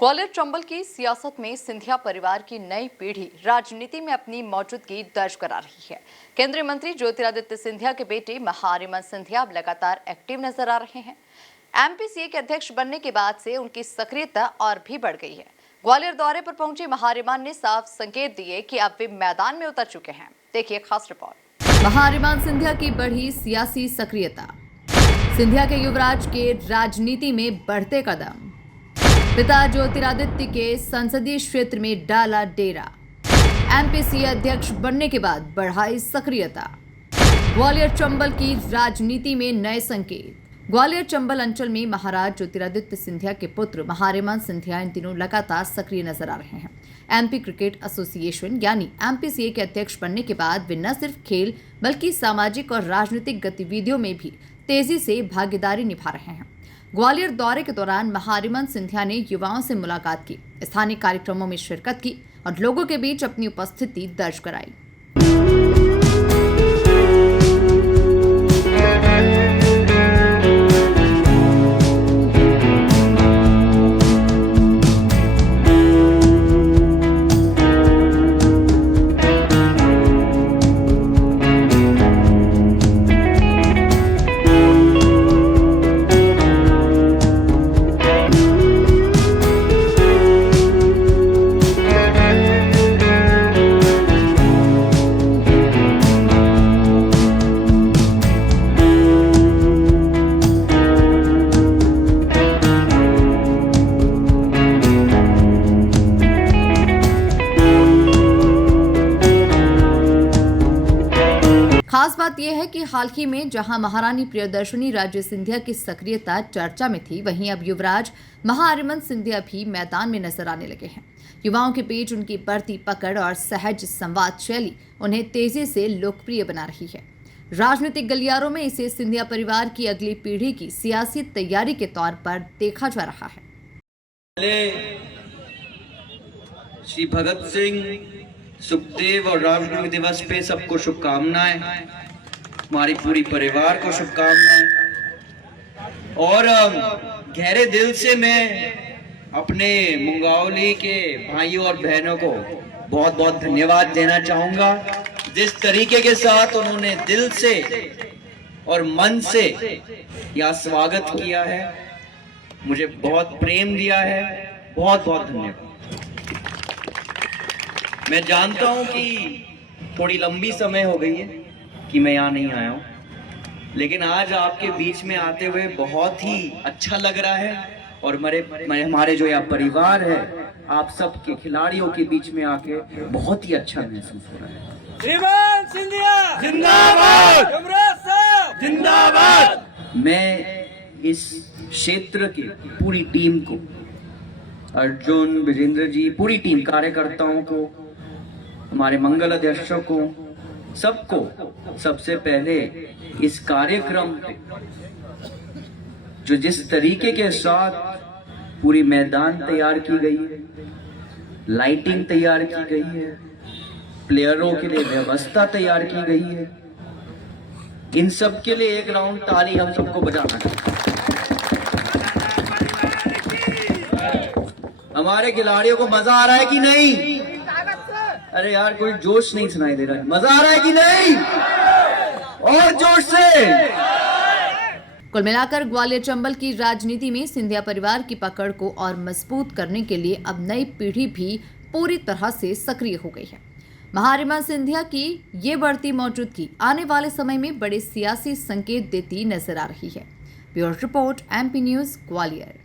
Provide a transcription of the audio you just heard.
ग्वालियर चंबल की सियासत में सिंधिया परिवार की नई पीढ़ी राजनीति में अपनी मौजूदगी दर्ज करा रही है। केंद्रीय मंत्री ज्योतिरादित्य सिंधिया के बेटे महारिमन सिंधिया अब लगातार एक्टिव नजर आ रहे हैं। एमपीसीए के अध्यक्ष बनने के बाद से उनकी सक्रियता और भी बढ़ गई है। ग्वालियर दौरे पर पहुंचे महारिमन ने साफ संकेत दिए कि अब वे मैदान में उतर चुके हैं। देखिए खास रिपोर्ट। महारिमन सिंधिया की बढ़ी सियासी सक्रियता, सिंधिया के युवराज के राजनीति में बढ़ते कदम, पिता ज्योतिरादित्य के संसदीय क्षेत्र में डाला डेरा, एमपीसीए अध्यक्ष बनने के बाद बढ़ाई सक्रियता, ग्वालियर चंबल की राजनीति में नए संकेत। ग्वालियर चंबल अंचल में महाराज ज्योतिरादित्य सिंधिया के पुत्र महारिमन सिंधिया इन दिनों लगातार सक्रिय नजर आ रहे हैं। एमपी क्रिकेट एसोसिएशन यानी एमपीसीए के अध्यक्ष बनने के बाद वे न सिर्फ खेल बल्कि सामाजिक और राजनीतिक गतिविधियों में भी तेजी से भागीदारी निभा रहे हैं। ग्वालियर दौरे के दौरान महारिमन सिंधिया ने युवाओं से मुलाकात की, स्थानीय कार्यक्रमों में शिरकत की और लोगों के बीच अपनी उपस्थिति दर्ज कराई। खास बात यह है कि हाल ही में जहां महारानी प्रियदर्शनी राजे सिंधिया की सक्रियता चर्चा में थी, वहीं अब युवराज महारिमन सिंधिया भी मैदान में नजर आने लगे हैं। युवाओं के बीच उनकी बढ़ती पकड़ और सहज संवाद शैली उन्हें तेजी से लोकप्रिय बना रही है। राजनीतिक गलियारों में इसे सिंधिया परिवार की अगली पीढ़ी की सियासी तैयारी के तौर पर देखा जा रहा है। श्री भगत सिंह, सुखदेव और रामनवमी दिवस पे सबको शुभकामनाएं, हमारी पूरी परिवार को शुभकामनाएं। और गहरे दिल से मैं अपने मुंगावली के भाइयों और बहनों को बहुत बहुत धन्यवाद देना चाहूंगा। जिस तरीके के साथ उन्होंने दिल से और मन से यह स्वागत किया है, मुझे बहुत प्रेम दिया है, बहुत बहुत धन्यवाद। मैं जानता हूं कि थोड़ी लंबी समय हो गई है कि मैं यहाँ नहीं आया हूं, लेकिन आज आपके बीच में आते हुए बहुत ही अच्छा लग रहा है। और हमारे जो यहाँ परिवार है, आप सब के खिलाड़ियों के बीच में आके बहुत ही अच्छा महसूस हो रहा है। श्रीमान सिंधिया जिंदाबाद, युवराज साहब जिंदाबाद। मैं इस क्षेत्र की पूरी टीम को, अर्जुन, विजेंद्र जी, पूरी टीम, कार्यकर्ताओं को, हमारे मंगल अध्यक्षों को, सबको सबसे पहले इस कार्यक्रम पे जो जिस तरीके के साथ पूरी मैदान तैयार की गई है, लाइटिंग तैयार की गई है, प्लेयरों के लिए व्यवस्था तैयार की गई है, इन सब के लिए एक राउंड ताली हम सबको बजाना चाहिए। हमारे खिलाड़ियों को मजा आ रहा है कि नहीं? अरे यार, कोई जोश नहीं सुनाई दे रहा है। मजा आ रहा है कि नहीं? और जोश से। कुल मिलाकर ग्वालियर चंबल की राजनीति में सिंधिया परिवार की पकड़ को और मजबूत करने के लिए अब नई पीढ़ी भी पूरी तरह से सक्रिय हो गई है। महारिमन सिंधिया की ये बढ़ती मौजूदगी आने वाले समय में बड़े सियासी संकेत देती नजर आ रही है। Bureau report, MP news, Gwalior.